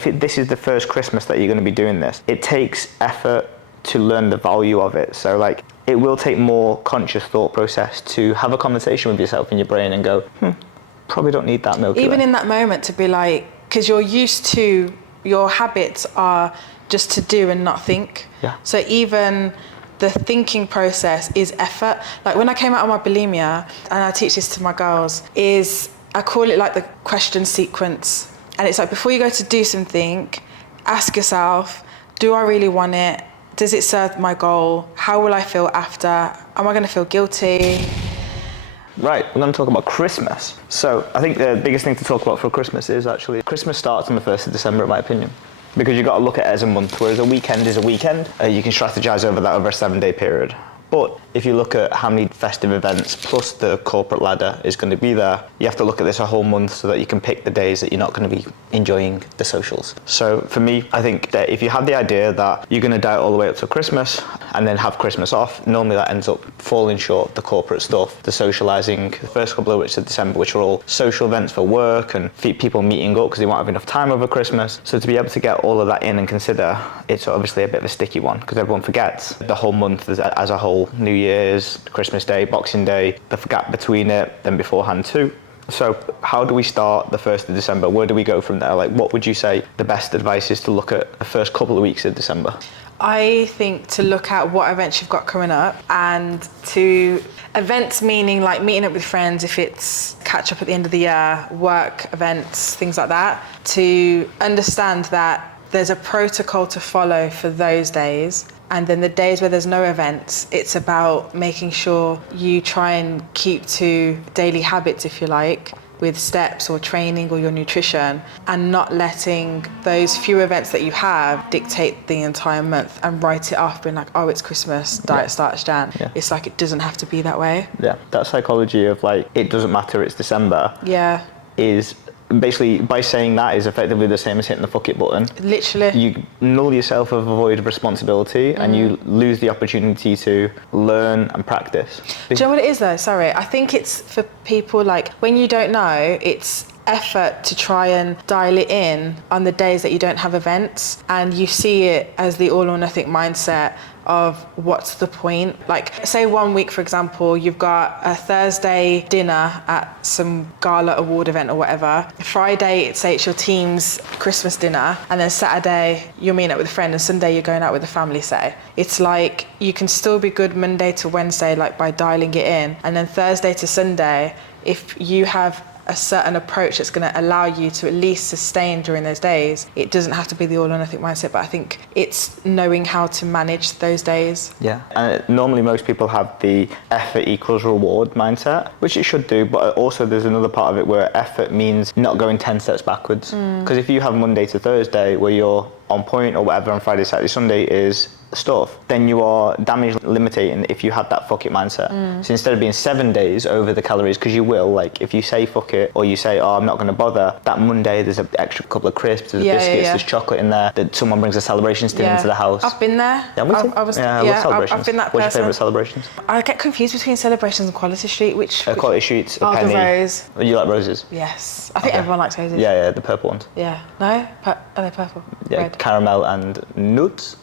this is the first Christmas that you're going to be doing this, it takes effort to learn the value of it. So like, it will take more conscious thought process to have a conversation with yourself in your brain and go, probably don't need that Milky Way. Even in that moment to be like, because you're used to, your habits are just to do and not think. Yeah. So even the thinking process is effort. Like when I came out of my bulimia, and I teach this to my girls, is I call it like the question sequence. And it's like, before you go to do something, ask yourself, do I really want it? Does it serve my goal? How will I feel after? Am I going to feel guilty? Right, we're going to talk about Christmas. So I think the biggest thing to talk about for Christmas is actually, Christmas starts on the 1st of December, in my opinion. Because you've got to look at it as a month, whereas a weekend is a weekend. You can strategize over that over a 7-day period. But if you look at how many festive events plus the corporate ladder is going to be there, you have to look at this a whole month so that you can pick the days that you're not going to be enjoying the socials. So for me, I think that if you have the idea that you're going to diet all the way up to Christmas and then have Christmas off, normally that ends up falling short of the corporate stuff, the socializing, the first couple of weeks of December, which are all social events for work and people meeting up because they won't have enough time over Christmas. So to be able to get all of that in and consider, it's obviously a bit of a sticky one because everyone forgets the whole month as a whole. New Year's, Christmas Day, Boxing Day, the gap between it, then beforehand too. So how do we start the 1st of December? Where do we go from there? Like, what would you say the best advice is to look at the first couple of weeks of December? I think to look at what events you've got coming up, and to events meaning like meeting up with friends, if it's catch up at the end of the year, work events, things like that, to understand that there's a protocol to follow for those days. And then the days where there's no events, it's about making sure you try and keep to daily habits, if you like, with steps or training or your nutrition, and not letting those few events that you have dictate the entire month and write it off being like, oh, it's Christmas, diet starts Jan. Yeah. It's like, it doesn't have to be that way. Yeah, that psychology of like, it doesn't matter, it's December. Yeah. Is basically, by saying that, is effectively the same as hitting the fuck it button. Literally. You null yourself of avoid responsibility and you lose the opportunity to learn and practice. Do you know what it is though? Sorry. I think it's for people like, when you don't know, it's effort to try and dial it in on the days that you don't have events, and you see it as the all or nothing mindset of what's the point. Like, say 1 week, for example, you've got a Thursday dinner at some gala award event or whatever. Friday, say it's your team's Christmas dinner, and then Saturday you're meeting up with a friend, and Sunday you're going out with the family, say. It's like, you can still be good Monday to Wednesday, like by dialing it in, and then Thursday to Sunday, if you have a certain approach that's going to allow you to at least sustain during those days. It doesn't have to be the all or nothing mindset, but I think it's knowing how to manage those days. Yeah, and normally most people have the effort equals reward mindset, which it should do, but also there's another part of it where effort means not going 10 steps backwards. Because if you have Monday to Thursday where you're on point or whatever, on Friday, Saturday, Sunday is stuff, then you are damage limiting if you have that fuck it mindset. So instead of being 7 days over the calories, because you will, like if you say fuck it or you say, oh, I'm not going to bother, that Monday there's an extra couple of crisps, there's biscuits, there's chocolate in there, that someone brings a celebration tin into the house. I've been there. I love celebrations. I've been that person. What's your favourite celebrations? I get confused between celebrations and Quality Street, which Quality Street's a the penny. rose. You like roses? Yes. I think everyone likes roses. Yeah, the purple ones. Yeah. No? Are they purple? Yeah, Red. Caramel and nuts.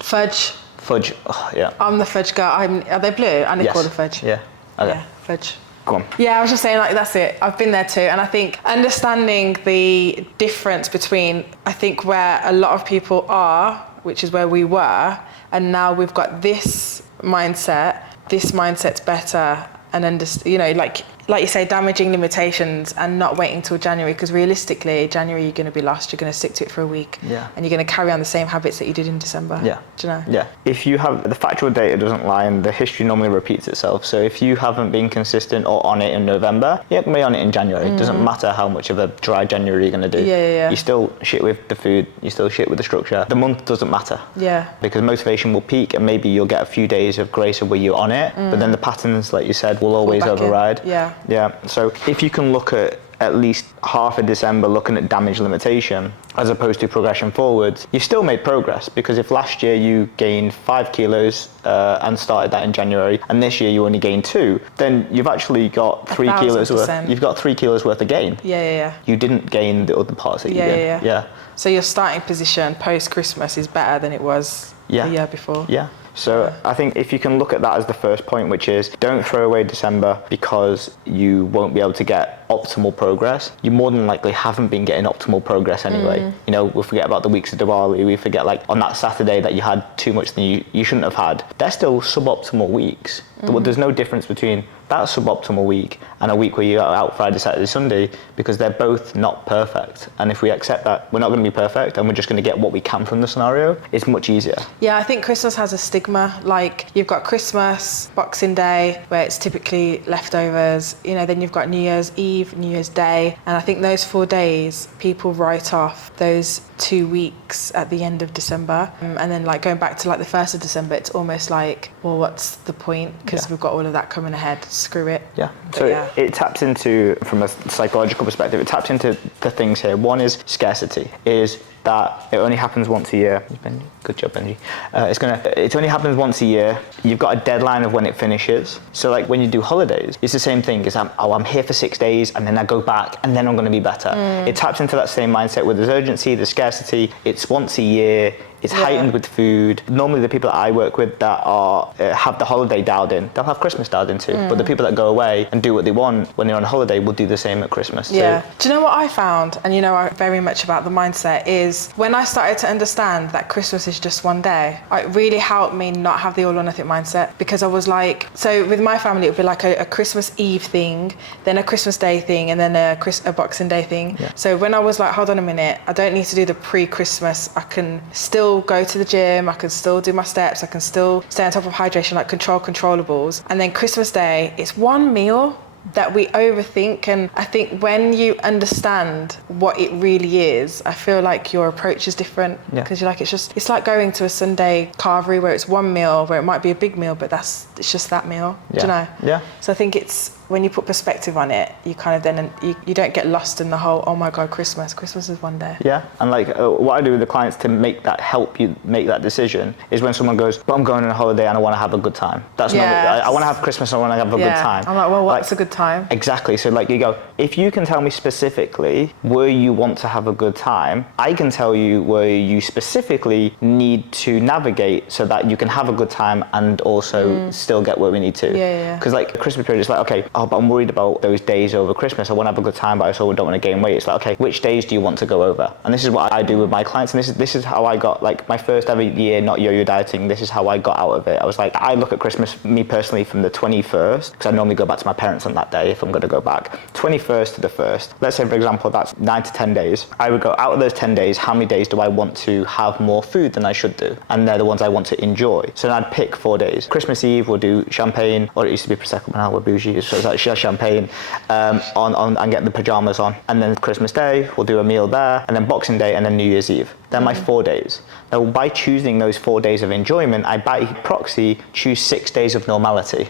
Fudge. Fudge, oh, yeah. I'm the fudge girl. Are they blue? And they call the fudge. Yeah. Okay. Yeah, fudge. Go on. Yeah, I was just saying, like, that's it. I've been there too. And I think understanding the difference between, I think, where a lot of people are, which is where we were, and now we've got this mindset's better, and you know, like you say, damaging limitations and not waiting till January, because realistically, January you're going to be lost. You're going to stick to it for a week, and you're going to carry on the same habits that you did in December. Yeah. Do you know? Yeah. If you have the factual data doesn't lie, and the history normally repeats itself. So if you haven't been consistent or on it in November, you're going to be on it in January. It doesn't matter how much of a dry January you're going to do. Yeah. You still shit with the food. You still shit with the structure. The month doesn't matter. Yeah. Because motivation will peak, and maybe you'll get a few days of grace of where you're on it, but then the patterns, like you said, will always override. Yeah. Yeah. So if you can look at at least half of December looking at damage limitation as opposed to progression forwards, you still made progress, because if last year you gained 5 kilos and started that in January, and this year you only gained 2, then you've actually got 3 kilos worth. 1,000%. You've got 3 kilos worth of gain. Yeah. You didn't gain the other parts that you gained. Yeah. So your starting position post-Christmas is better than it was the year before. Yeah. So I think if you can look at that as the first point, which is don't throw away December because you won't be able to get optimal progress. You more than likely haven't been getting optimal progress anyway. You know, we forget about the weeks of Diwali. We forget like on that Saturday that you had too much than you shouldn't have had. They're still suboptimal weeks. There's no difference between that suboptimal week and a week where you're out Friday, Saturday, Sunday, because they're both not perfect. And if we accept that we're not going to be perfect and we're just going to get what we can from the scenario, it's much easier. Yeah, I think Christmas has a stigma. Like you've got Christmas, Boxing Day, where it's typically leftovers. You know, then you've got New Year's Eve, New Year's Day. And I think those 4 days, people write off those 2 weeks at the end of December. And then like going back to like the 1st of December, it's almost like, well, what's the point? Because we've got all of that coming ahead. Screw it. Yeah. So it taps into, from a psychological perspective, it taps into the things here. One is scarcity, is that it only happens once a year. Benji, good job, Benji. It only happens once a year. You've got a deadline of when it finishes. So like when you do holidays, it's the same thing. It's I'm here for 6 days and then I go back and then I'm going to be better. It taps into that same mindset where there's urgency, there's scarcity. It's once a year. It's heightened with food. Normally the people that I work with that are have the holiday dialed in, they'll have Christmas dialed in too. But the people that go away and do what they want when they're on holiday will do the same at Christmas too. Yeah. Do you know what I found? And you know very much about the mindset is when I started to understand that Christmas is just one day, it really helped me not have the all or nothing mindset, because I was like, so with my family it would be like a Christmas Eve thing, then a Christmas Day thing, and then a Boxing Day thing. Yeah. So when I was like, hold on a minute, I don't need to do the pre-Christmas, I can still go to the gym, I can still do my steps, I can still stay on top of hydration, like control controllables. And then Christmas Day, it's one meal that we overthink. And I think when you understand what it really is, I feel like your approach is different, because you're like, it's like going to a Sunday carvery where it's one meal, where it might be a big meal, but it's just that meal. Do you know? Yeah. So I think it's when you put perspective on it, you kind of then you don't get lost in the whole, oh my God, Christmas is one day. Yeah. And like what I do with the clients to make that help you make that decision is when someone goes, but I'm going on a holiday and I want to have a good time. That's not, I want to have Christmas and I want to have a good time. I'm like, well, what's a good time? Exactly. So like you go, if you can tell me specifically where you want to have a good time, I can tell you where you specifically need to navigate so that you can have a good time and also still get where we need to. Because like the Christmas period, it's like, okay, oh, but I'm worried about those days over Christmas. I want to have a good time, but I also don't want to gain weight. It's like, okay, which days do you want to go over? And this is what I do with my clients. And this is how I got, like, my first ever year not yo-yo dieting. This is how I got out of it. I was like, I look at Christmas, me personally, from the 21st, because I normally go back to my parents on that day if I'm going to go back. 21st to the 1st. Let's say, for example, that's 9 to 10 days. I would go out of those 10 days, how many days do I want to have more food than I should do? And they're the ones I want to enjoy. So then I'd pick 4 days. Christmas Eve, we'll do champagne, or it used to be Prosecco, but now we're bougie, so it's actually champagne on and get the pajamas on. And then Christmas Day, we'll do a meal there, and then Boxing Day, and then New Year's Eve. They're my 4 days. Now, by choosing those 4 days of enjoyment, I by proxy choose 6 days of normality.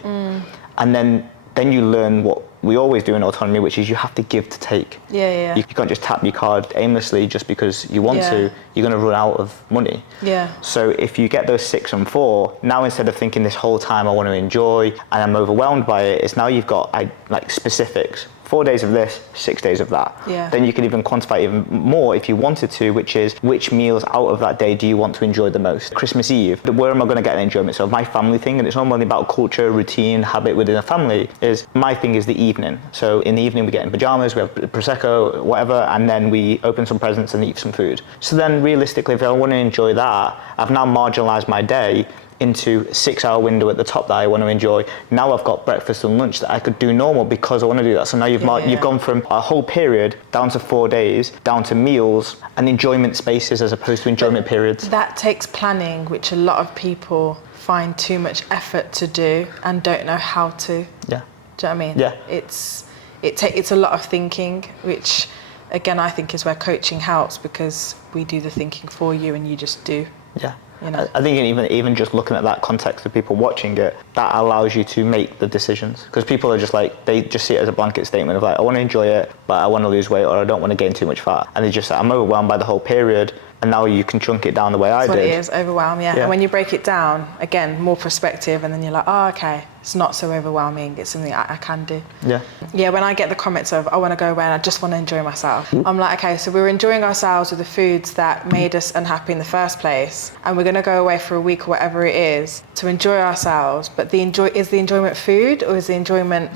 And then you learn what we always do in autonomy, which is you have to give to take. You can't just tap your card aimlessly just because you want to. You're going to run out of money. So if you get those 6 and 4, now instead of thinking this whole time I want to enjoy and I'm overwhelmed by it, it's now you've got like specifics. 4 days of this, 6 days of that. Then you can even quantify even more if you wanted to, which is which meals out of that day do you want to enjoy the most? Christmas Eve, where am I going to get the enjoyment? So my family thing, and it's not only about culture, routine, habit within a family, is my thing is the evening. So in the evening we get in pajamas, we have Prosecco, whatever, and then we open some presents and eat some food. So then realistically, if I want to enjoy that, I've now marginalized my day into a 6-hour window at the top that I want to enjoy. Now I've got breakfast and lunch that I could do normal because I want to do that. So now you've gone from a whole period down to 4 days, down to meals and enjoyment spaces as opposed to enjoyment periods. That takes planning, which a lot of people find too much effort to do and don't know how to. Do you know what I mean? It's a lot of thinking, which again I think is where coaching helps, because we do the thinking for you and you just do. you know. I think even just looking at that context of people watching it, that allows you to make the decisions. Because people are just like, they just see it as a blanket statement of like, I want to enjoy it, but I want to lose weight, or I don't want to gain too much fat. And they just say, I'm overwhelmed by the whole period. And now you can chunk it down the way I did. That's what it is, overwhelm, yeah. And when you break it down, again, more perspective, and then you're like, oh, okay, it's not so overwhelming. It's something I can do. Yeah. Yeah, when I get the comments of, I want to go away and I just want to enjoy myself, I'm like, okay, so we're enjoying ourselves with the foods that made us unhappy in the first place, and we're going to go away for a week or whatever it is to enjoy ourselves. But is the enjoyment food, or is the enjoyment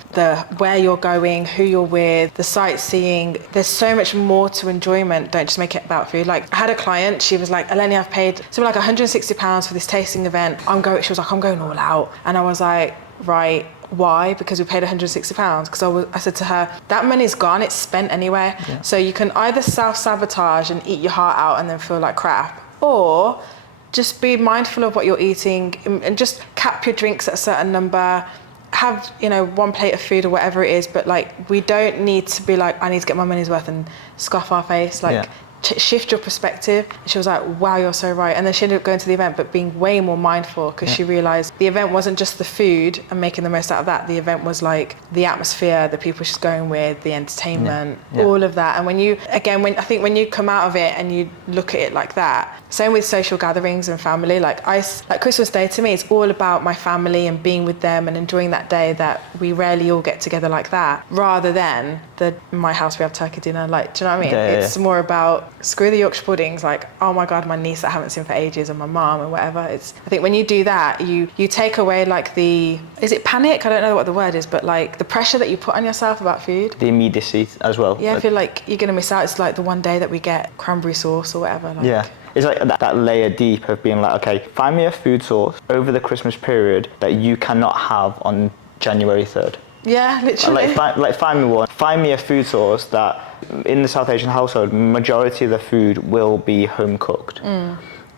where you're going, who you're with, the sightseeing? There's so much more to enjoyment. Don't just make it about food. Like, I had a client, she was like, Eleni, I've paid something like £160 for this tasting event. She was like, I'm going all out. And I was like, right, why? Because we paid £160. Because I said to her, that money's gone, it's spent anyway. Yeah. So you can either self-sabotage and eat your heart out and then feel like crap, or just be mindful of what you're eating and just cap your drinks at a certain number. Have, one plate of food or whatever it is, but like, we don't need to be like, I need to get my money's worth and scoff our face. Like, shift your perspective. And she was like, wow, you're so right. And then she ended up going to the event, but being way more mindful, because she realized the event wasn't just the food and making the most out of that. The event was like the atmosphere, the people she's going with, the entertainment, all of that. And when you come out of it and you look at it like that, same with social gatherings and family. Like Christmas Day, to me, it's all about my family and being with them and enjoying that day that we rarely all get together like that, rather than in my house we have turkey dinner. Like, do you know what I mean? It's more about, screw the Yorkshire puddings, like, oh my God, my niece that I haven't seen for ages, and my mum and whatever. I think when you do that, you take away like is it panic? I don't know what the word is, but like the pressure that you put on yourself about food. The immediacy as well. Yeah, I feel like you're going to miss out. It's like the one day that we get cranberry sauce or whatever. Like. Yeah. It's like that layer deep of being like, okay, find me a food source over the Christmas period that you cannot have on January 3rd. Yeah, literally. Find me one. Find me a food source that in the South Asian household, majority of the food will be home cooked.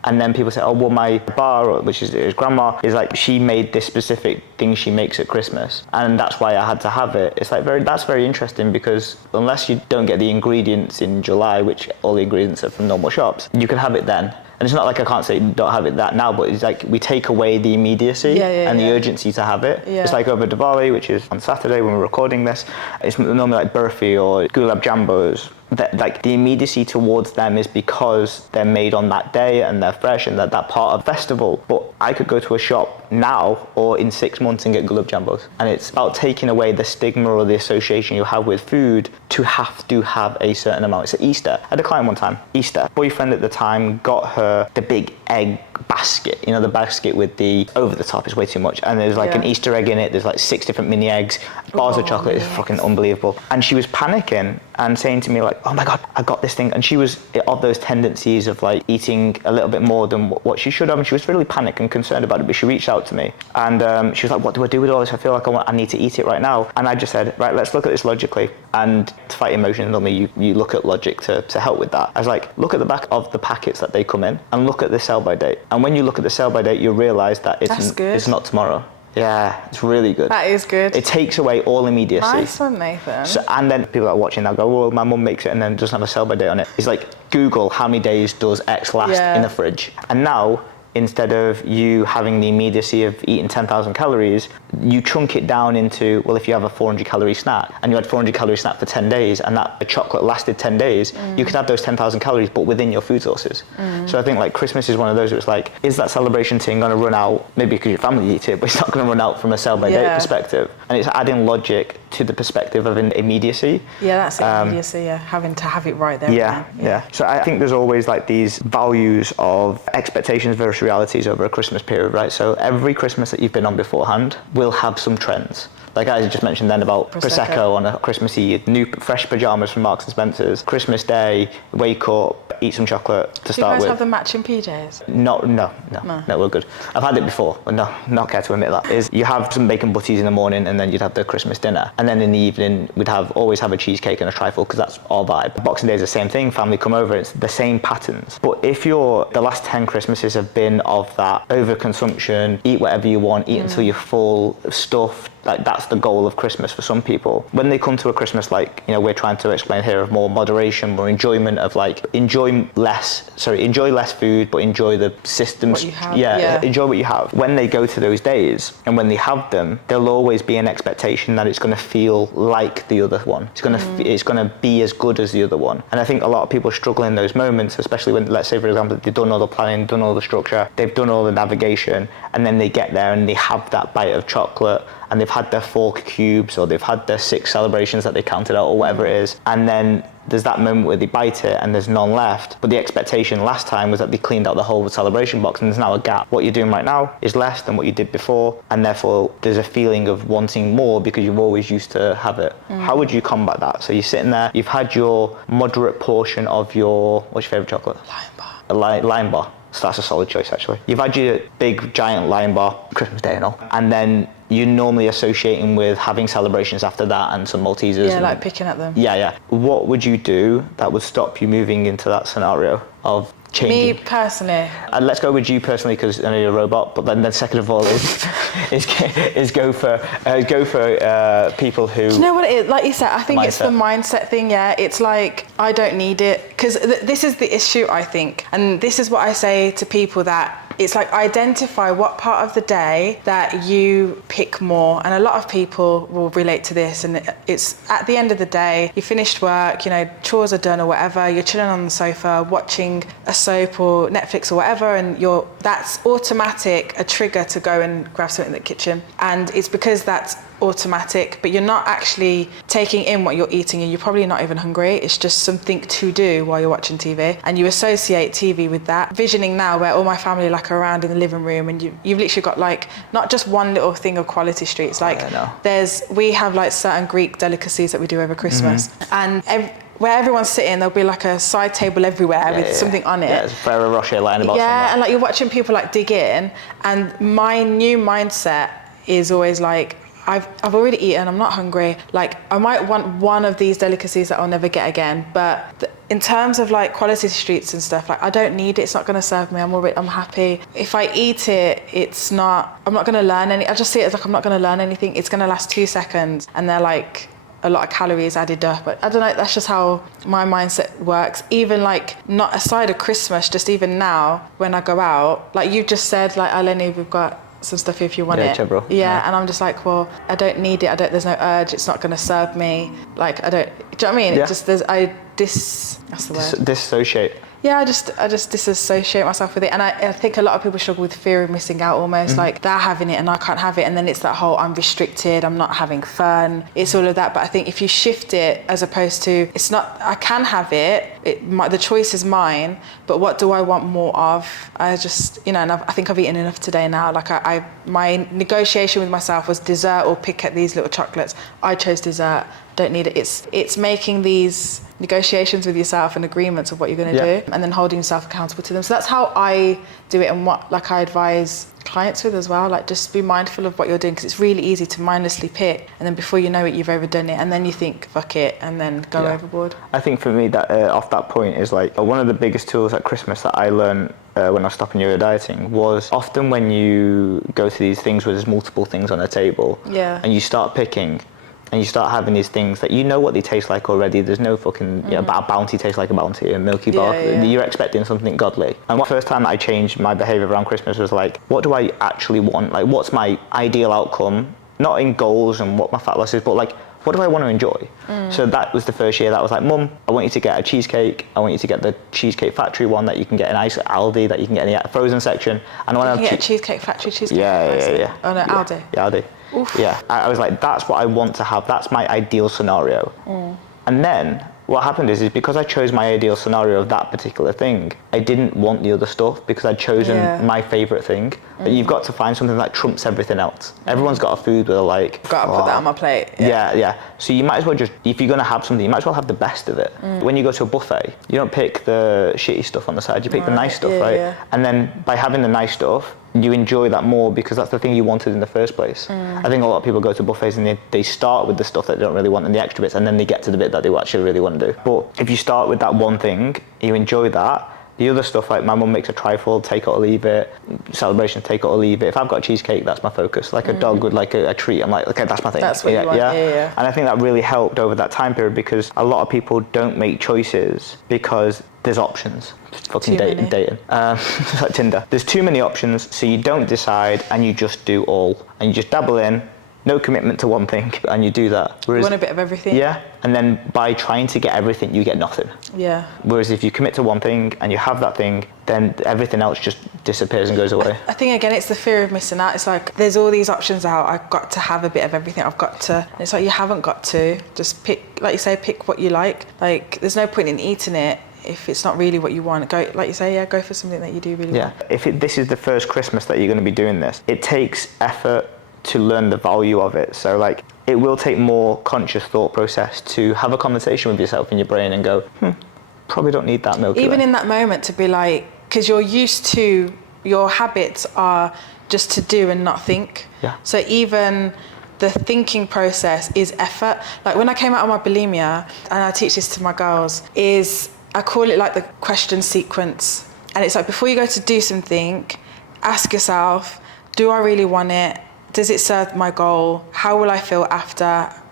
And then people say, oh, well, my bar, which is his grandma, is like, she made this specific thing she makes at Christmas, and that's why I had to have it. It's like that's very interesting, because unless you don't get the ingredients in July, which all the ingredients are from normal shops, you can have it then. And it's not like I can't say don't have it that now, but it's like we take away the immediacy and the urgency to have it. Yeah. It's like over Diwali, which is on Saturday when we're recording this, it's normally like burfi or gulab jambos. That, like, the immediacy towards them is because they're made on that day and they're fresh and they're that part of the festival. But I could go to a shop now or in 6 months and get gulab jambos. And it's about taking away the stigma or the association you have with food to have a certain amount. It's Easter. I had a client one time, Easter. Boyfriend at the time got her the big egg basket, the basket with the over the top is way too much, and there's like an Easter egg in it, there's like 6 different mini eggs, bars of chocolate. It's fucking unbelievable. And she was panicking and saying to me like, oh my God, I got this thing. And she was of those tendencies of like eating a little bit more than what she should have, and she was really panicked and concerned about it. But she reached out to me and she was like, what do I do with all this? I feel like I need to eat it right now. And I just said, right, let's look at this logically. And to fight emotions, normally you look at logic to help with that. I was like, look at the back of the packets that they come in and look at the sell by date. And when you look at the sell by date, you realise that it's not tomorrow. Yeah, it's really good. That is good. It takes away all immediacy. Nice one, Nathan. So, and then people are watching that go, well, my mum makes it and then doesn't have a sell by date on it. It's like, Google how many days does X last in the fridge. And now, instead of you having the immediacy of eating 10,000 calories, you chunk it down into, well, if you have a 400 calorie snack and you had 400 calorie snack for 10 days and that chocolate lasted 10 days, you could have those 10,000 calories, but within your food sources. So I think like Christmas is one of those where it's like, is that celebration thing going to run out? Maybe because your family eat it, but it's not going to run out from a sell by date perspective. And it's adding logic to the perspective of an immediacy. Yeah, that's immediacy, having to have it right there. Yeah. So I think there's always like these values of expectations versus realities over a Christmas period, right? So every Christmas that you've been on beforehand will have some trends. Like I just mentioned then about Prosecco on a Christmas Eve, new fresh pajamas from Marks and Spencer's, Christmas Day, wake up, eat some chocolate to start with. Do you guys have the matching PJs? No, we're good. I've had it before, but not care to admit that. Is you have some bacon butties in the morning and then you'd have the Christmas dinner. And then in the evening, we'd always have a cheesecake and a trifle because that's our vibe. Boxing Day is the same thing, family come over, it's the same patterns. But if the last 10 Christmases have been of that overconsumption, eat whatever you want, eat until you're full, stuffed, like that's the goal of Christmas for some people. When they come to a Christmas, like, you know, we're trying to explain here, of more moderation, more enjoyment, of like enjoy less food, but enjoy the systems. What you have, enjoy what you have. When they go to those days and when they have them, there'll always be an expectation that it's going to feel like the other one. It's going to be as good as the other one. And I think a lot of people struggle in those moments, especially when, let's say for example, they've done all the planning, done all the structure, they've done all the navigation, and then they get there and they have that bite of chocolate, and they've had their 4 cubes, or they've had their 6 celebrations that they counted out, or whatever it is, and then there's that moment where they bite it and there's none left, but the expectation last time was that they cleaned out the whole celebration box, and there's now a gap. What you're doing right now is less than what you did before, and therefore there's a feeling of wanting more because you've always used to have it. How would you combat that? So you're sitting there, you've had your moderate portion of your, what's your favourite chocolate? Lion bar. A Lion bar. So that's a solid choice, actually. You've had your big giant Lion bar, Christmas Day and all, and then you're normally associating with having celebrations after that and some Maltesers. Yeah, like picking at them. Yeah. What would you do that would stop you moving into that scenario of changing? Me personally. And let's go with you personally, because I know you're a robot. But then second of all is go for people who. Do you know what it is? Like you said, I think it's the Mindset. mindset thing. Yeah, it's like I don't need it, because this is the issue, I think, and this is what I say to people, that it's like identify what part of the day that you pick more. And a lot of people will relate to this, and it's at the end of the day, you finished work, you know, chores are done or whatever, you're chilling on the sofa watching a soap or Netflix or whatever, and that's automatic a trigger to go and grab something in the kitchen. And it's because that's automatic, but you're not actually taking in what you're eating, and you're probably not even hungry. It's just something to do while you're watching TV, and you associate TV with that. Visioning now where all my family like are around in the living room, and you've literally got like not just one little thing of quality streets, like we have like certain Greek delicacies that we do over Christmas, and where everyone's sitting, there'll be like a side table everywhere with something on it. Yeah, it's Ferrero Rocher lying in the box. Yeah, and like you're watching people like dig in, and my new mindset is always like, I've already eaten, I'm not hungry. Like, I might want one of these delicacies that I'll never get again, but in terms of like quality streets and stuff, like I don't need it, it's not gonna serve me, I'm happy. If I eat it, I'm not gonna learn I just see it as like I'm not gonna learn anything. It's gonna last 2 seconds, and they're like a lot of calories added up. But I don't know, that's just how my mindset works. Even like, not aside of Christmas, just even now when I go out, like you just said, like, Lenny, we've got some stuff here if you want it. Chebro. Yeah, and I'm just like, well, I don't need it. There's no urge. It's not going to serve me. Like, do you know what I mean? Yeah. It just, that's the word. Dissociate. Yeah, I just disassociate myself with it. And I think a lot of people struggle with fear of missing out almost. Like, they're having it and I can't have it. And then it's that whole, I'm restricted, I'm not having fun. It's all of that. But I think if you shift it, as opposed to, it's not, I can have it, the choice is mine, but what do I want more of? I just, and I think I've eaten enough today now. Like, my negotiation with myself was dessert or pick at these little chocolates. I chose dessert. Don't need it. It's making these negotiations with yourself and agreements of what you're going to do, and then holding yourself accountable to them. So that's how I do it, and what I advise clients with as well. Like, just be mindful of what you're doing, because it's really easy to mindlessly pick, and then before you know it, you've overdone it, and then you think fuck it, and then go overboard. I think for me that off that point is like one of the biggest tools at Christmas that I learned when I was stopping yo-yo dieting was often when you go to these things where there's multiple things on a table, and you start picking. And you start having these things that you know what they taste like already. There's no fucking, a Bounty tastes like a Bounty, a Milky Bar. You're expecting something godly. And the first time that I changed my behaviour around Christmas was like, what do I actually want? Like, what's my ideal outcome? Not in goals and what my fat loss is, but like, what do I want to enjoy? So that was the first year that I was like, Mum, I want you to get a cheesecake. I want you to get the Cheesecake Factory one that you can get in Aldi, that you can get in the frozen section. And I want to get a Cheesecake Factory cheesecake. Yeah. Oh no, Aldi. Yeah, Aldi. Oof. Yeah, I was like, that's what I want to have. That's my ideal scenario. And then what happened is because I chose my ideal scenario of that particular thing, I didn't want the other stuff because I'd chosen my favourite thing. But you've got to find something that trumps everything else. Everyone's got a food where they're like, got to put that on my plate. Yeah. So you might as well just, if you're going to have something, you might as well have the best of it. When you go to a buffet, you don't pick the shitty stuff on the side, you pick the nice stuff, right? Yeah. And then by having the nice stuff, you enjoy that more because that's the thing you wanted in the first place. I think a lot of people go to buffets and they start with the stuff that they don't really want and the extra bits, and then they get to the bit that they actually really want to do. But if you start with that one thing, you enjoy that, The other stuff, like my mum makes a trifle, take it or leave it, celebration, take it or leave it. If I've got a cheesecake, that's my focus. Like a dog would like a treat, I'm like, okay, that's my thing. That's what you want, yeah. And I think that really helped over that time period because a lot of people don't make choices because there's options. Just fucking dating. It's like Tinder. There's too many options, so you don't decide and you just do all. And you just dabble in, no commitment to one thing, and you do that. Whereas, you want a bit of everything. Yeah, and then by trying to get everything, you get nothing. Yeah. Whereas if you commit to one thing and you have that thing, then everything else just disappears and goes away. I think again, it's the fear of missing out. It's like there's all these options out. I've got to have a bit of everything. I've got to. It's like you haven't got to. Just pick, like you say, pick what you like. Like there's no point in eating it if it's not really what you want. Go, like you say, go for something that you do really want. If this is the first Christmas that you're going to be doing this, it takes effort to learn the value of it. So like it will take more conscious thought process to have a conversation with yourself in your brain and go, probably don't need that milk. Even in that moment to be like, because you're used to, your habits are just to do and not think. Yeah. So even the thinking process is effort. Like when I came out of my bulimia, and I teach this to my girls, is I call it like the question sequence. And it's like before you go to do something, ask yourself, do I really want it? Does it serve my goal? How will I feel after?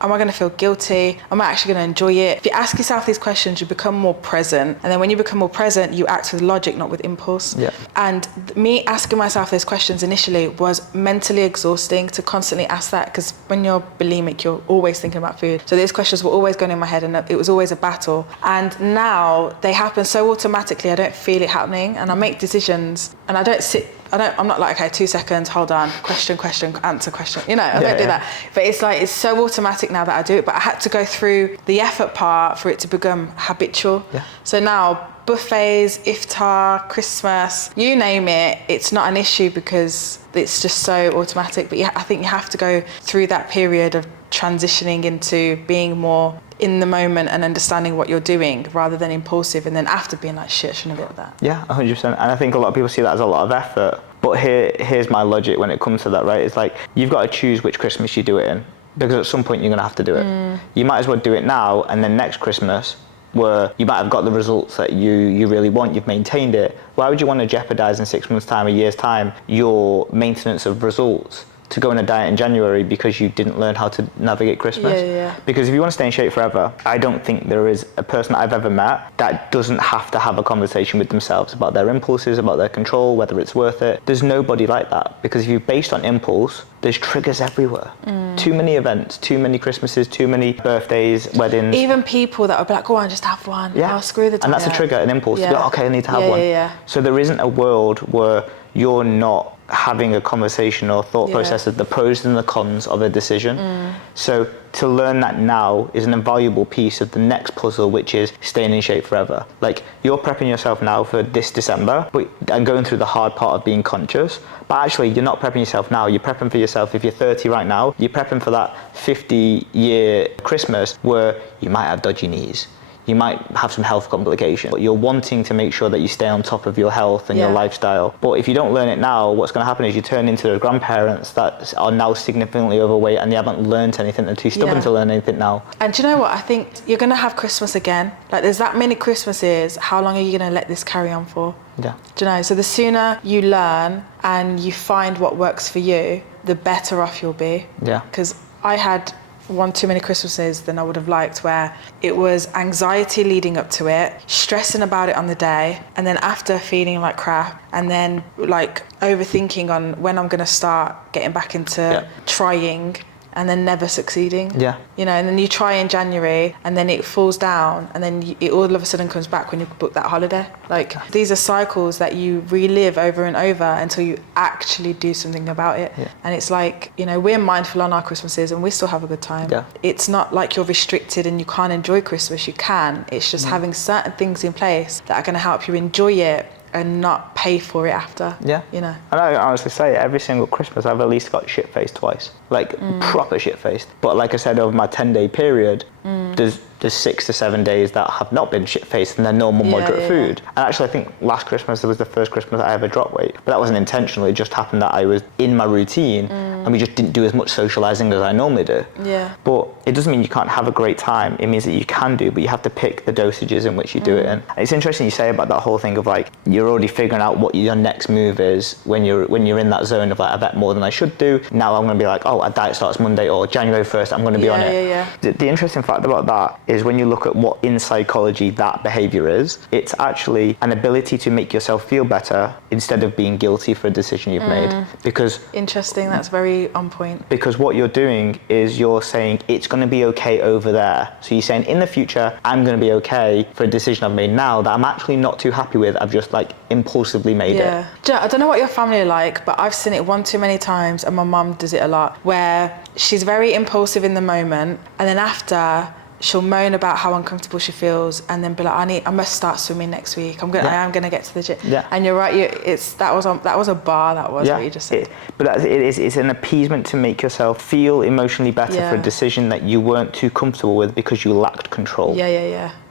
Am I going to feel guilty? Am I actually going to enjoy it? If you ask yourself these questions, you become more present. And then when you become more present, you act with logic, not with impulse. Yeah. And me asking myself those questions initially was mentally exhausting to constantly ask that, because when you're bulimic, you're always thinking about food. So these questions were always going in my head and it was always a battle. And now they happen so automatically, I don't feel it happening. And I make decisions and I'm not like, okay, 2 seconds, hold on, question, answer, question. You know, I don't do that. But it's like, it's so automatic now that I do it. But I had to go through the effort part for it to become habitual. Yeah. So now buffets, iftar, Christmas, you name it, it's not an issue because it's just so automatic. But I think you have to go through that period of transitioning into being more in the moment and understanding what you're doing rather than impulsive, and then after being like, shit, I shouldn't have done that. Yeah, 100%. And I think a lot of people see that as a lot of effort. But here's my logic when it comes to that, right? It's like, you've got to choose which Christmas you do it in, because at some point you're going to have to do it. You might as well do it now, and then next Christmas, where you might have got the results that you really want, you've maintained it. Why would you want to jeopardize in 6 months' time, a year's time, your maintenance of results to go on a diet in January because you didn't learn how to navigate Christmas? Yeah. Because if you want to stay in shape forever, I don't think there is a person that I've ever met that doesn't have to have a conversation with themselves about their impulses, about their control, whether it's worth it. There's nobody like that, because if you're based on impulse, there's triggers everywhere. Too many events, too many Christmases, too many birthdays, weddings. Even people that would be like, go on, just have one. Yeah. Oh, screw the diet. And that's a trigger, an impulse. Yeah. To be like, okay, I need to have one. Yeah. So there isn't a world where you're not having a conversation or thought process of the pros and the cons of a decision. So to learn that now is an invaluable piece of the next puzzle, which is staying in shape forever. Like, you're prepping yourself now for this December and going through the hard part of being conscious, but actually you're not prepping yourself now, you're prepping for yourself. If you're 30 right now, you're prepping for that 50-year Christmas where you might have dodgy knees, you might have some health complications, but you're wanting to make sure that you stay on top of your health and your lifestyle. But if you don't learn it now, what's going to happen is you turn into the grandparents that are now significantly overweight and they haven't learned anything, they're too stubborn to learn anything now. And do you know what? I think you're going to have Christmas again. Like, there's that many Christmases. How long are you going to let this carry on for? Yeah. Do you know? So the sooner you learn and you find what works for you, the better off you'll be. Yeah. Because I had one too many Christmases than I would have liked, where it was anxiety leading up to it, stressing about it on the day, and then after feeling like crap, and then like overthinking on when I'm going to start getting back into trying, and then never succeeding. Yeah. You know, and then you try in January and then it falls down, and then it all of a sudden comes back when you book that holiday. Like, these are cycles that you relive over and over until you actually do something about it. Yeah. And it's like, you know, we're mindful on our Christmases and we still have a good time. Yeah. It's not like you're restricted and you can't enjoy Christmas. You can. It's just having certain things in place that are going to help you enjoy it and not pay for it after. Yeah. You know. And I honestly say, every single Christmas I've at least got shit-faced twice. Like, proper shit-faced. But like I said, over my 10-day period, There's 6 to 7 days that have not been shit-faced and they're normal, moderate food. And actually, I think last Christmas, was the first Christmas I ever dropped weight. But that wasn't intentional. It just happened that I was in my routine and we just didn't do as much socializing as I normally do. Yeah. But it doesn't mean you can't have a great time. It means that you can do, but you have to pick the dosages in which you do it in. And it's interesting you say about that whole thing of like, you're already figuring out what your next move is when you're in that zone of like, I've ate more than I should do. Now I'm going to be like, oh, a diet starts Monday or January 1st, I'm going to be on it. The interesting fact about that is when you look at what in psychology that behavior is, it's actually an ability to make yourself feel better instead of being guilty for a decision you've made. Because interesting, that's very on point. Because what you're doing is you're saying it's going to be okay over there. So you're saying in the future, I'm going to be okay for a decision I've made now that I'm actually not too happy with. I've just like impulsively made it. Do you know, I don't know what your family are like, but I've seen it one too many times, and my mum does it a lot, where she's very impulsive in the moment, and then after she'll moan about how uncomfortable she feels, and then be like, I must start swimming next week. I am gonna get to the gym. And you're right. That was a bar. That was what you just said. It's an appeasement to make yourself feel emotionally better for a decision that you weren't too comfortable with because you lacked control.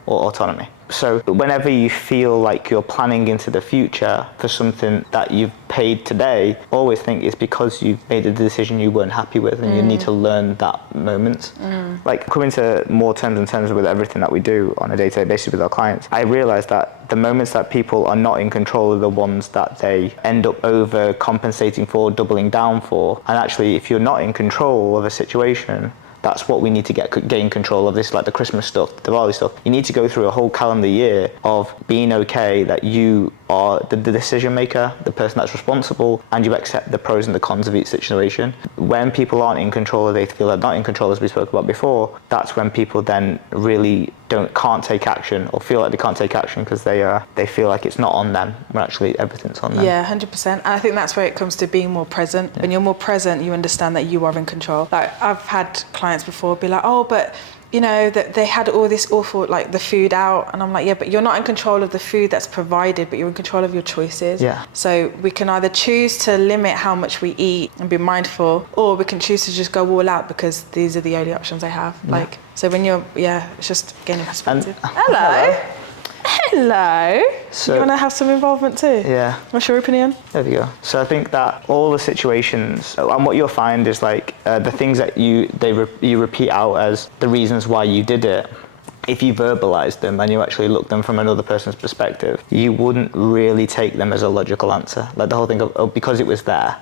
Or autonomy. So whenever you feel like you're planning into the future for something that you've paid today, always think it's because you've made a decision you weren't happy with, and you need to learn that moment. Like coming to more terms and terms with everything that we do on a day-to-day basis with our clients, I realized that the moments that people are not in control are the ones that they end up overcompensating for, doubling down for. And actually, if you're not in control of a situation, that's what we need to gain control of. This, like the Christmas stuff, the Diwali stuff. You need to go through a whole calendar year of being okay that you are the decision maker, the person that's responsible, and you accept the pros and the cons of each situation. When people aren't in control, or they feel they're not in control, as we spoke about before, that's when people then really can't take action, or feel like they can't take action because they feel like it's not on them, when actually everything's on them. 100%. And I think that's where it comes to being more present. When you're more present, you understand that you are in control. Like I've had clients before be like, oh, but you know, that they had all this awful, like the food out, and I'm like, yeah, but you're not in control of the food that's provided, but you're in control of your choices. So we can either choose to limit how much we eat and be mindful, or we can choose to just go all out because these are the only options I have. Like, so when you're, it's just gaining perspective. Hello. So, you want to have some involvement too? What's your opinion? There we go. So I think that all the situations, and what you'll find is like the things that you repeat out as the reasons why you did it. If you verbalize them and you actually look them from another person's perspective, you wouldn't really take them as a logical answer. Like the whole thing of, oh, because it was there.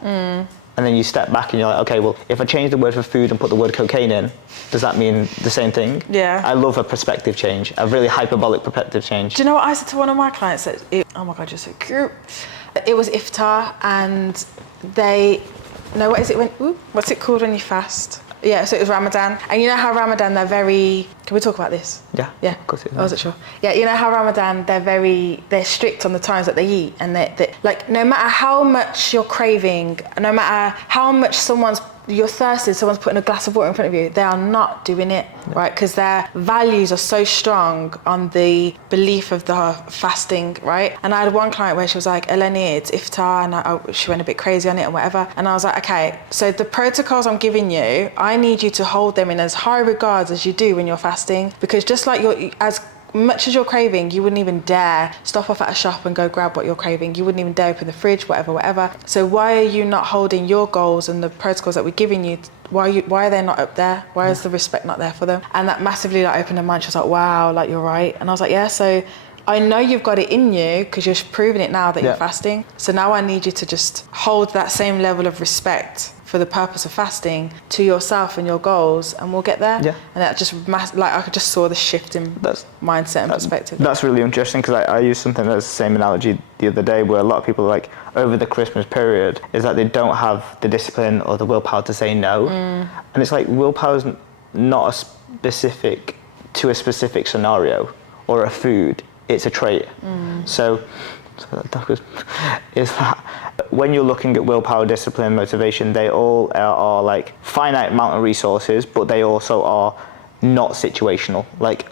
And then you step back and you're like, okay, well, if I change the word for food and put the word cocaine in, does that mean the same thing? I love a perspective change, a really hyperbolic perspective change. Do you know what I said to one of my clients? Oh my God, you're so cute. It was iftar, and what's it called when you fast? So it was Ramadan. And you know how Ramadan, can we talk about this? Yeah, of course it is. I wasn't sure. You know how Ramadan, they're strict on the times that they eat, and they like, no matter how much you're craving, no matter how much you're thirsty, someone's putting a glass of water in front of you, they are not doing it, right? Because their values are so strong on the belief of the fasting, right? And I had one client where she was like, Eleni, it's iftar, and she went a bit crazy on it and whatever. And I was like, okay, so the protocols I'm giving you, I need you to hold them in as high regards as you do when you're fasting, because just like as much as you're craving, you wouldn't even dare stop off at a shop and go grab what you're craving. You wouldn't even dare open the fridge, whatever. So why are you not holding your goals and the protocols that we're giving you? Why are they not up there? Why is the respect not there for them? And that massively opened her mind. She was like, wow, like you're right. And I was like, yeah, so I know you've got it in you because you're proving it now that you're fasting. So now I need you to just hold that same level of respect for the purpose of fasting to yourself and your goals, and we'll get there. And that just I just saw the shift in mindset and perspective. That's really interesting, because I used something that's the same analogy the other day, where a lot of people like over the Christmas period is that they don't have the discipline or the willpower to say no. And it's like willpower's not specific to a specific scenario or a food, it's a trait. So is that when you're looking at willpower, discipline, motivation, they all are like finite amount of resources, but they also are not situational. Like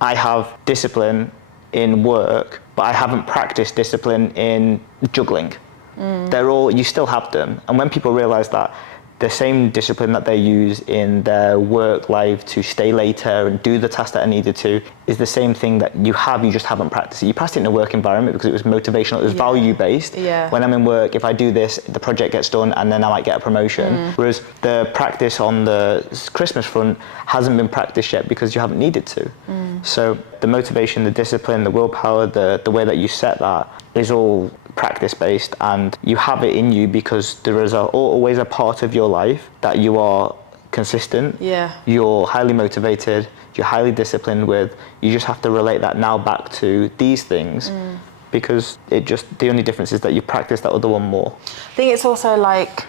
I have discipline in work, but I haven't practiced discipline in juggling. You still have them. And when people realize that, the same discipline that they use in their work life to stay later and do the task that I needed to is the same thing that you just haven't practiced it. You practiced it in a work environment because it was motivational, it was value based. When I'm in work, if I do this, the project gets done and then I might get a promotion. Whereas the practice on the Christmas front hasn't been practiced yet because you haven't needed to. So the motivation, the discipline, the willpower, the way that you set that is all practice based, and you have it in you because there is always a part of your life that you are consistent, you're highly motivated, you're highly disciplined with. You just have to relate that now back to these things because the only difference is that you practice that other one more. I think it's also like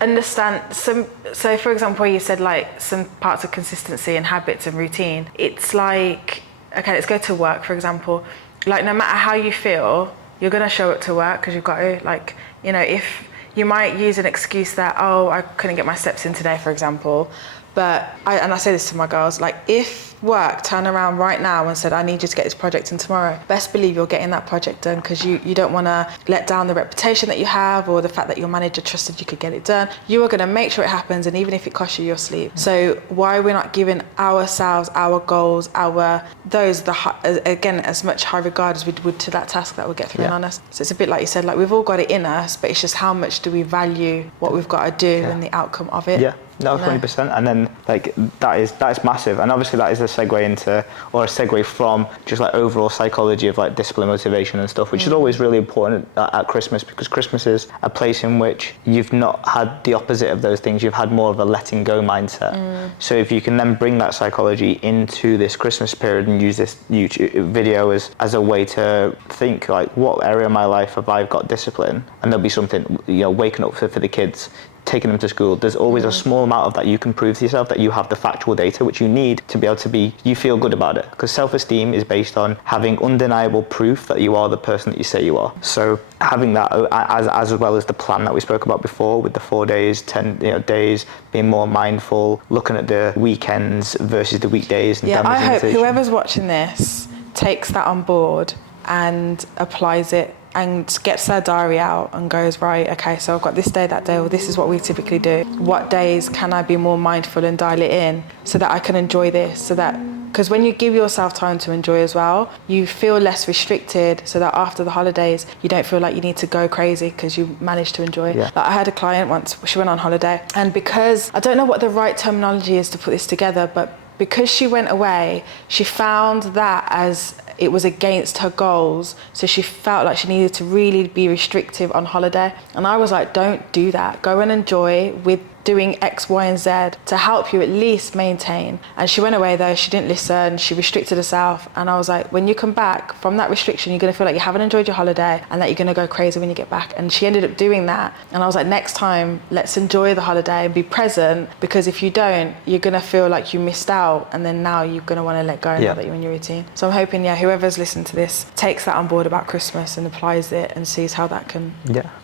understand some, so for example you said like some parts of consistency and habits and routine. It's like, okay, let's go to work for example. Like no matter how you feel, you're going to show up to work because you've got to, like, you know, if you might use an excuse that, oh, I couldn't get my steps in today, for example. But I say this to my girls, like if work turned around right now and said, I need you to get this project in tomorrow, best believe you're getting that project done because you don't want to let down the reputation that you have or the fact that your manager trusted you could get it done. You are going to make sure it happens, and even if it costs you your sleep. So why we're not giving ourselves, our goals, again, as much high regard as we would to that task that will get thrown on us. So it's a bit like you said, like we've all got it in us, but it's just how much do we value what we've got to do and the outcome of it. No, 20%, and then like that is massive, and obviously that is a segue from just like overall psychology of like discipline, motivation, and stuff, which is always really important at Christmas because Christmas is a place in which you've not had the opposite of those things. You've had more of a letting go mindset. So if you can then bring that psychology into this Christmas period and use this YouTube video as a way to think like, what area of my life have I got discipline, and there'll be something, you know, waking up for the kids, taking them to school. There's always a small amount of that you can prove to yourself that you have the factual data which you need to be able to you feel good about it, because self-esteem is based on having undeniable proof that you are the person that you say you are. So having that as well as the plan that we spoke about before with the 4 days, 10 days, being more mindful, looking at the weekends versus the weekdays. And I hope whoever's watching this takes that on board and applies it and gets their diary out and goes, right, okay, so I've got this day, that day, or this is what we typically do. What days can I be more mindful and dial it in so that I can enjoy this? So that, because when you give yourself time to enjoy as well, you feel less restricted, so that after the holidays, you don't feel like you need to go crazy because you managed to enjoy. Like I had a client once, she went on holiday, and because, I don't know what the right terminology is to put this together, but because she went away, she found that as it was against her goals, so she felt like she needed to really be restrictive on holiday. And I was like, don't do that. Go and enjoy with doing X, Y, and Z to help you at least maintain. And she went away though, she didn't listen, she restricted herself. And I was like, when you come back from that restriction, you're gonna feel like you haven't enjoyed your holiday and that you're gonna go crazy when you get back. And she ended up doing that. And I was like, next time, let's enjoy the holiday and be present, because if you don't, you're gonna feel like you missed out, and then now you're gonna wanna let go now that you're in your routine. So I'm hoping, whoever's listened to this takes that on board about Christmas and applies it and sees how that can...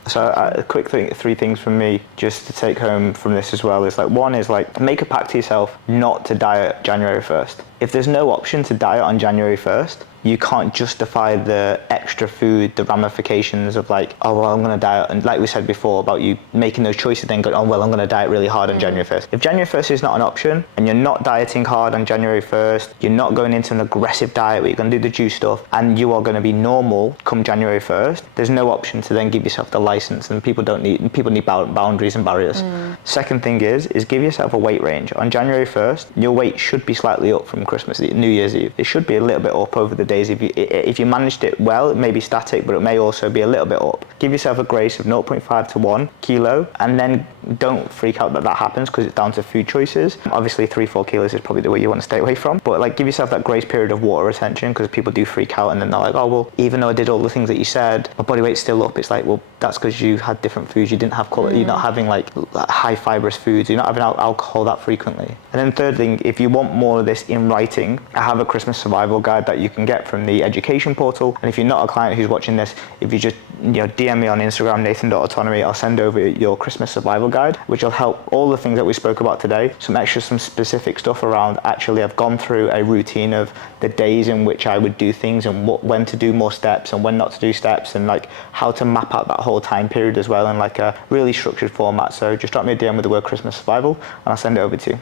So a quick thing, 3 things from me just to take home from this as well is like, one is like, make a pact to yourself not to diet January 1st. If there's no option to diet on January 1st, you can't justify the extra food, the ramifications of like, oh, well, I'm going to diet. And like we said before about you making those choices, then going, oh, well, I'm going to diet really hard on January 1st. If January 1st is not an option and you're not dieting hard on January 1st, you're not going into an aggressive diet where you're going to do the juice stuff, and you are going to be normal come January 1st, there's no option to then give yourself the license, and people need boundaries and barriers. Second thing is give yourself a weight range. On January 1st, your weight should be slightly up from Christmas, New Year's Eve. It should be a little bit up over the days. If you managed it well, it may be static, but it may also be a little bit up. Give yourself a grace of 0.5 to 1 kilo, and then don't freak out that happens, because it's down to food choices. Obviously 3-4 kilos is probably the way you want to stay away from, but like give yourself that grace period of water retention, because people do freak out and then they're like, oh, well, even though I did all the things that you said, my body weight's still up. It's like, well, that's because you had different foods, you didn't have quality, you're not having like high fibrous foods, you're not having alcohol that frequently. And then third thing, if you want more of this in writing, I have a Christmas survival guide that you can get get from the education portal. And if you're not a client who's watching this, if you just DM me on Instagram, Nathan.autonomy, I'll send over your Christmas survival guide, which will help all the things that we spoke about today. Some specific stuff around, actually I've gone through a routine of the days in which I would do things and when to do more steps and when not to do steps, and like how to map out that whole time period as well in like a really structured format. So just drop me a DM with the word Christmas survival and I'll send it over to you.